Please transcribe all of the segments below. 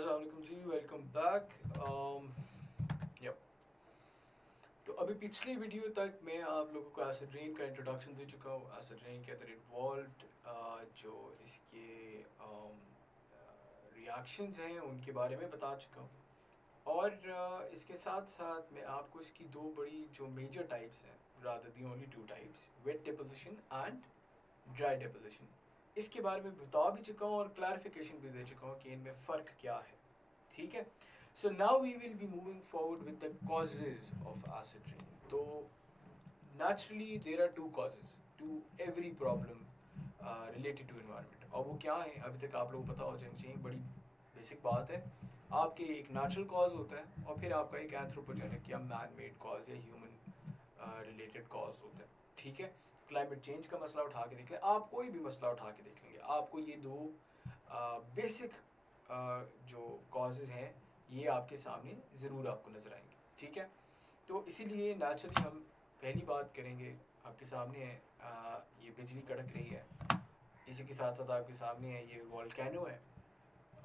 अस्सलाम वालेकुम जी, welcome back. Yup तो अभी पिछली वीडियो तक मैं आप लोगों को एसिड रेन का इंट्रोडक्शन दे चुका हूँ। एसिड रेन के अंदर इन्वॉल्व जो इसके रिएक्शंस हैं उनके बारे में बता चुका हूँ। और इसके साथ साथ मैं आपको इसकी दो बड़ी जो मेजर टाइप्स हैं, rather the only two types, wet deposition and dry deposition, इसके बारे में बता भी चुका हूँ और क्लैरिफिकेशन भी दे चुका हूँ कि इनमें फ़र्क क्या है। ठीक है। So now we will be moving forward with the causes of acid rain. तो naturally there are two causes to every problem related to environment, और वो क्या है अभी तक आप लोगों को पता हो जाना चाहिए। बड़ी बेसिक बात है। आपके एक नेचुरल कॉज होता है और फिर आपका एक एंथ्रोपोजेनिक या मैन मेड कॉज या ह्यूमन रिलेटेड कॉज होता है। ठीक है। क्लाइमेट चेंज का मसला उठा के देख लें, आप कोई भी मसला उठा के देख लेंगे, आपको ये दो बेसिक जो कॉजेज़ हैं ये आपके सामने ज़रूर आपको नज़र आएंगे। ठीक है। तो इसीलिए नेचुरली हम पहली बात करेंगे, आपके सामने है ये बिजली कड़क रही है। इसी के साथ साथ आपके सामने है ये वॉल्केनो है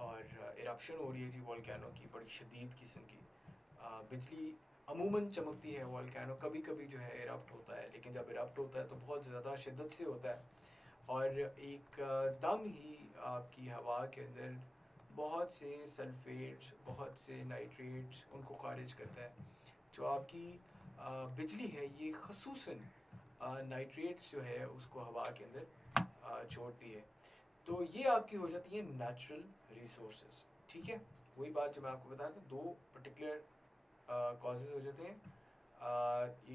और इरप्शन हो रही है जी वॉल्केनो की, बड़ी शदीद किस्म की। बिजली अमूमन चमकती है, वॉल्केनो कभी कभी जो है इरप्ट होता है, लेकिन जब इरप्ट होता है तो बहुत ज़्यादा शिद्दत से होता है और एक दम ही आपकी हवा के अंदर बहुत से सल्फेट्स, बहुत से नाइट्रेट्स उनको खारिज करता है। जो आपकी बिजली है ये खसूसन नाइट्रेट्स जो है उसको हवा के अंदर छोड़ती है। तो ये आपकी हो जाती है नेचुरल रिसोर्सेज। ठीक है। वही बात जो मैं आपको बता रहा था, दो पर्टिकुलर कॉजेज हो जाते हैं।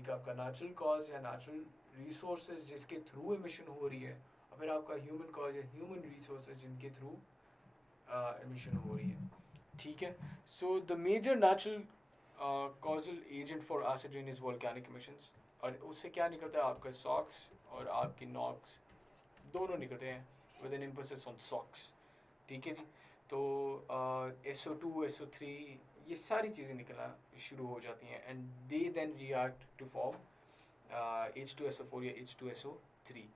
एक आपका नेचुरल कॉज या नेचुरल रिसोर्सेज जिसके थ्रू एमिशन हो रही है, और फिर आपका ह्यूमन कॉज या ह्यूमन रिसोर्सेज जिनके थ्रू एमिशन हो रही है। ठीक है। So the major natural causal agent for acid rain is volcanic emissions, और उससे क्या निकलता है, आपका सॉक्स और आपकी नॉक्स दोनों निकलते हैं with an emphasis on SOx. ठीक है जी। तो SO2 SO3 ये सारी चीज़ें निकलना शुरू हो जाती हैं and they then react to form H2SO4 या H2SO3।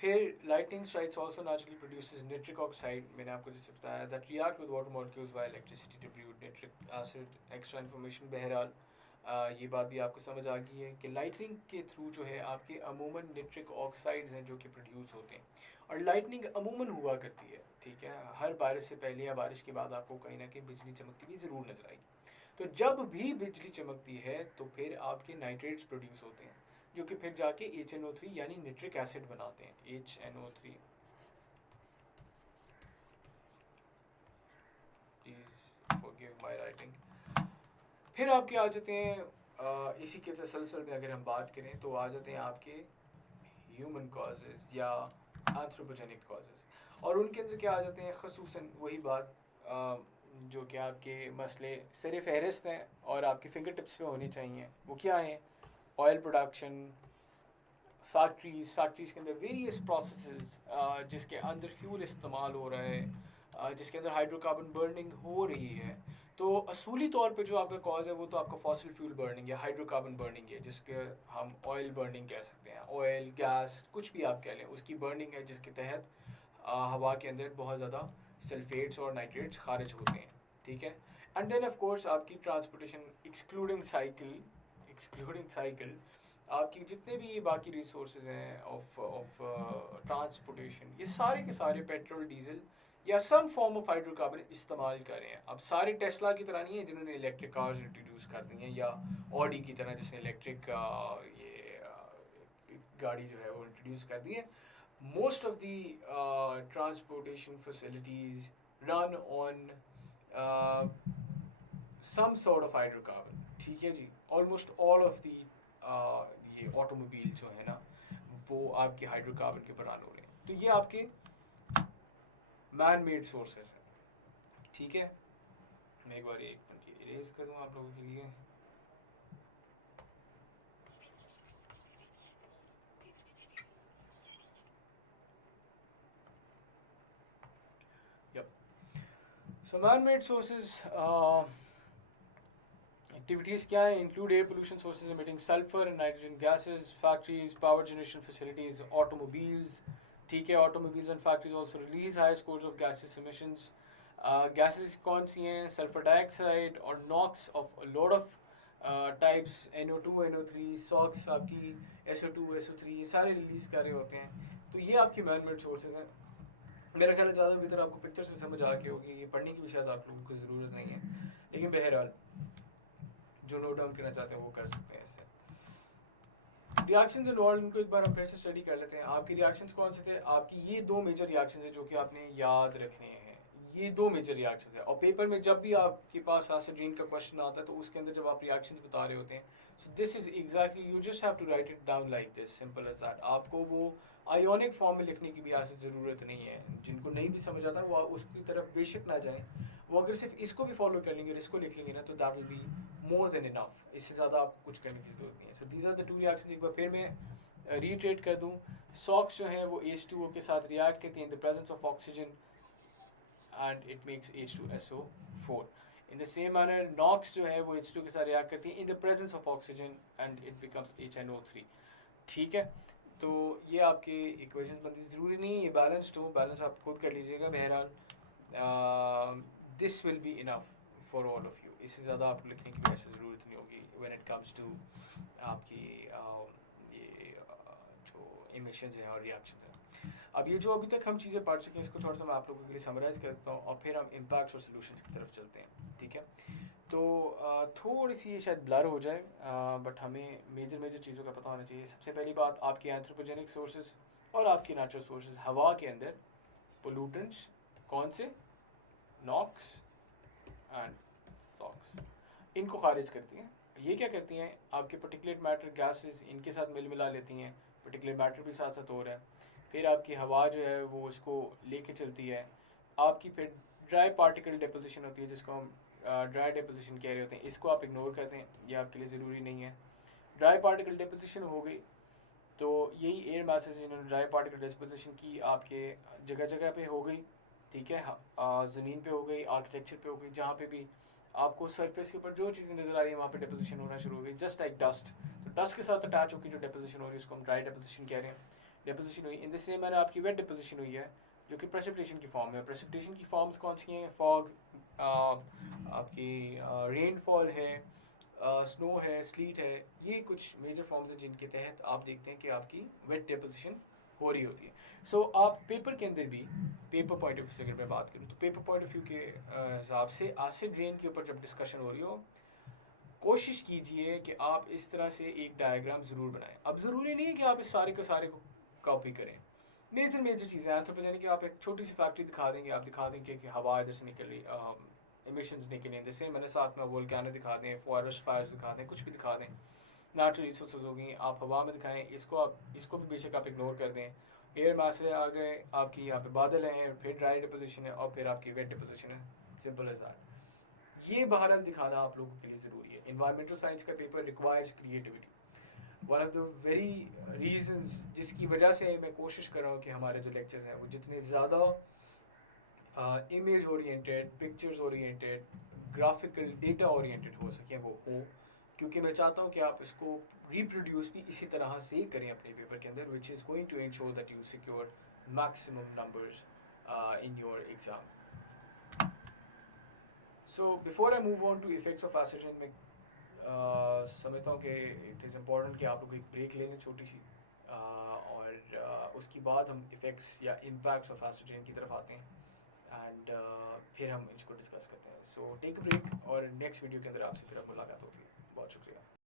फिर lightning strikes also naturally produces nitric oxide, मैंने आपको जैसे बताया, that react with water molecules by electricity to produce nitric acid. Extra information, बहरहाल ये बात भी आपको समझ आ गई है कि लाइटनिंग के थ्रू जो है आपके अमूमन निट्रिक ऑक्साइड्स हैं जो कि प्रोड्यूस होते हैं। और लाइटनिंग अमूमन हुआ करती है, ठीक है, हर बारिश से पहले या बारिश के बाद आपको कहीं ना कहीं बिजली चमकती हुई ज़रूर नजर आएगी। तो जब भी बिजली चमकती है तो फिर आपके नाइट्रेट्स प्रोड्यूस होते हैं जो कि फिर जाके HNO3 यानी निट्रिक एसिड बनाते हैं, HNO3। Please forgive my writing. फिर आपके आ जाते हैं इसी के तसलसल में अगर हम बात करें तो आ जाते हैं आपके ह्यूमन कॉजेज़ या एंथ्रोपोजेनिक कॉजेज़, और उनके अंदर क्या आ जाते हैं, खसूसन वही बात जो कि आपके मसले सर फहरिस्त हैं और आपके फिंगर टिप्स पे होनी चाहिए। वो क्या है, ऑयल प्रोडक्शन, फैक्ट्रीज़ के अंदर वेरियस प्रोसेसेस जिसके अंदर फ्यूल इस्तेमाल हो रहा है, जिसके अंदर हाइड्रोकार्बन बर्निंग हो रही है। तो असूली तौर पे जो आपका कॉज है वो तो आपका फॉसिल फ्यूल बर्निंग या हाइड्रोकार्बन बर्निंग है, जिसके हम ऑयल बर्निंग कह सकते हैं। ऑयल, गैस, कुछ भी आप कह लें, उसकी बर्निंग है जिसके तहत हवा के अंदर बहुत ज़्यादा सल्फेट्स और नाइट्रेट्स खारिज होते हैं। ठीक है। एंड देन ऑफ कोर्स आपकी ट्रांसपोर्टेशन एक्सक्लूडिंग साइकिल आपकी जितने भी बाकी रिसोर्सेज हैं ऑफ ट्रांसपोर्टेशन, ये सारे के सारे पेट्रोल, डीजल या सम फॉर्म ऑफ हाइड्रोकार्बन इस्तेमाल कर रहे हैं। अब सारे टेस्ला की तरह नहीं है जिन्होंने इलेक्ट्रिक कार्स इंट्रोड्यूस कर दी हैं, या ऑडी की तरह जिसने इलेक्ट्रिक गाड़ी जो है वो इंट्रोड्यूस कर दी है। Most of the transportation facilities run on some sort of hydrocarbon. ठीक है जी। ऑलमोस्ट ऑल ऑफ दी ये ऑटोमोबाइल जो है ना वो आपके हाइड्रोकार्बन के ऊपर रन हो रहे हैं। तो ये आपके मैन मेड सोर्सेज हैं। ठीक है। मैं एक बार एक मिनट इरेज करूँ आप लोगों के लिए। Yup. So man made sources activities क्या है, include air pollution sources emitting sulphur and nitrogen gases, factories, power generation facilities, automobiles. ठीक है। Automobiles and factories also release high scores of gases emissions gases कौन सी हैं, sulphur dioxide और NOx of lot of types, NO2 NO3 SOx आपकी SO2 SO3 ये सारे release कर रहे होते हैं। तो ये आपकी मैन मेड सोर्सेज हैं। मेरा ख्याल है ज़्यादा भीतर आपको पिक्चर से समझ आ गई होगी, ये पढ़ने की भी शायद आप लोगों को ज़रूरत नहीं है, लेकिन बहरहाल जो नोट डाउन करना चाहते हैं वो कर सकते हैं इससे। रिएक्शंस इन्वॉल्व, इनको एक बार हम फिर से स्टडी कर लेते हैं। आपकी रिएक्शंस कौन से थे? आपकी ये दो मेजर रिएक्शंस हैं जो कि आपने याद रखने हैं। ये दो मेजर रिएक्शंस हैं, और पेपर में जब भी आपके पास एसिड का क्वेश्चन आता है तो उसके अंदर जब आप रिएक्शंस बता रहे होते हैं, so this is exactly, you just have to write it down like this, simple as that. आपको वो आयोनिक फॉर्म में लिखने की भी ऐसी ज़रूरत नहीं है। जिनको नहीं भी समझ आता वो उसकी तरफ बेशक ना जाए, वो अगर सिर्फ इसको भी फॉलो कर लेंगे और इसको लिख लेंगे ना, तो that will be more than enough. इससे ज़्यादा आपको कुछ करने की ज़रूरत नहीं है। So these are the two reactions. एक बार फिर मैं रीट्रेट कर दूँ, सॉक्स जो है वो H2O के साथ रिएक्ट करती हैं in the presence of oxygen and it makes H2SO4. In the same manner, NOx जो है वो H2 के साथ रिएक्ट करती है in the presence of oxygen and it becomes HNO3। ठीक है, तो ये आपके इक्वेशन बनती, ज़रूरी नहीं ये बैलेंस्ड हो, बैलेंस आप खुद कर लीजिएगा। बहरहाल this will be enough for all of you, इससे ज़्यादा आपको लिखने की वैसे ज़रूरत नहीं होगी व्हेन इट कम्स टू आपकी ये जो इमिशंस हैं और रिएक्शंस हैं। अब ये जो अभी तक हम चीज़ें पढ़ चुके हैं, इसको थोड़ा सा मैं आप लोगों के लिए समराइज़ करता हूँ और फिर हम इम्पैक्ट्स और सॉल्यूशंस की तरफ चलते हैं। ठीक है, तो थोड़ी सी ये शायद ब्लर हो जाए, बट हमें मेजर चीज़ों का पता होना चाहिए। सबसे पहली बात, आपके एंथ्रोपोजेनिक सोर्सेज और आपकी नेचुरल सोर्सेज हवा के अंदर पोल्यूटेंट्स कौन से, नॉक्स एंड सॉक्स, इनको खारिज करती हैं। ये क्या करती हैं, आपके पर्टिकुलेट मैटर गैसेस इनके साथ मिल मिला लेती हैं, पर्टिकुलर मैटर भी साथ साथ हो रहा है। फिर आपकी हवा जो है वो उसको लेके चलती है। आपकी फिर ड्राई पार्टिकल डिपोजिशन होती है, जिसको हम ड्राई डिपोजिशन कह रहे होते हैं, इसको आप इग्नोर करते हैं, ये आपके लिए ज़रूरी नहीं है। ड्राई पार्टिकल डिपोजिशन हो गई तो यही एयर मासेस जिन्होंने ड्राई पार्टिकल डिपोजिशन की आपके जगह जगह पे हो गई। ठीक है, ज़मीन पे हो गई, आर्किटेक्चर पे हो गई, जहाँ पे भी आपको सरफेस के ऊपर जो चीज़ें नज़र आ रही है वहाँ पे डिपोजिशन होना शुरू हो गई, जस्ट लाइक डस्ट। तो डस्ट के साथ अटैच होकर जो डिपोजिशन हो रही है उसको हम ड्राई डिपोजिशन कह रहे हैं। डिपोजिशन हुई इन द सेम मैनर आपकी वेट डिपोजिशन हुई है, जो कि प्रेसिपिटेशन की फॉर्म है। प्रेसिपिटेशन की फॉर्म्स कौन सी हैं, फॉग, आपकी रेनफॉल है, स्नो है, स्लीट है, ये कुछ मेजर फॉर्म्स हैं जिनके तहत आप देखते हैं कि आपकी वेट डिपोजिशन हो रही होती है। सो आप पेपर के अंदर भी, पेपर पॉइंट ऑफ व्यू से अगर मैं बात करूँ तो पेपर पॉइंट ऑफ व्यू के हिसाब से एसिड रेन के ऊपर जब डिस्कशन हो रही हो, कोशिश कीजिए कि आप इस तरह से एक डायग्राम ज़रूर बनाएं। अब ज़रूरी नहीं है कि आप इस सारे को कॉपी करें। मेजर चीज़ें एंथ्रोपोजेनिक कि आप एक छोटी सी फैक्ट्री दिखा देंगे, आप दिखा देंगे कि हवा इधर से निकल रही, एमिशंस निकले, जैसे मैंने साथ में वोल्केनो दिखा दें, फॉरेस्ट फायर्स दिखा दें, कुछ भी दिखा दें, नेचुरल रिसोर्सेज हो गई, आप हवा में दिखाएं, इसको भी बेशक आप इग्नोर कर दें। एयर मास से आ गए, आपकी यहाँ पे बादल हैं, फिर ड्राई डिपोजिशन है और फिर आपकी वेट डिपोजिशन है, सिंपल एज दैट। ये बहरहाल दिखाना आप लोगों के लिए ज़रूरी है। इन्वायरमेंटल साइंस का paper requires creativity. One of the very reasons जिसकी वजह से मैं कोशिश कर रहा हूँ कि हमारे जो लेक्चर्स हैं वो जितने ज़्यादा image oriented, pictures oriented, graphical data oriented हो सके वो हो, क्योंकि मैं चाहता हूँ कि आप इसको रिप्रोड्यूस भी इसी तरह से ही करें अपने पेपर के अंदर, which is going to ensure that you secure maximum numbers in your exam. So before I move on to effects of acid, मैं समझता हूँ कि इट इज़ इम्पॉर्टेंट कि आप लोग एक ब्रेक ले लें छोटी सी, और उसके बाद हम इफ़ेक्ट्स या इम्पैक्ट्स ऑफ एसिड की तरफ आते हैं, एंड फिर हम इसको डिस्कस करते हैं। सो टेक अ ब्रेक और नेक्स्ट वीडियो के अंदर आपसे फिर मुलाकात होती है। बहुत शुक्रिया।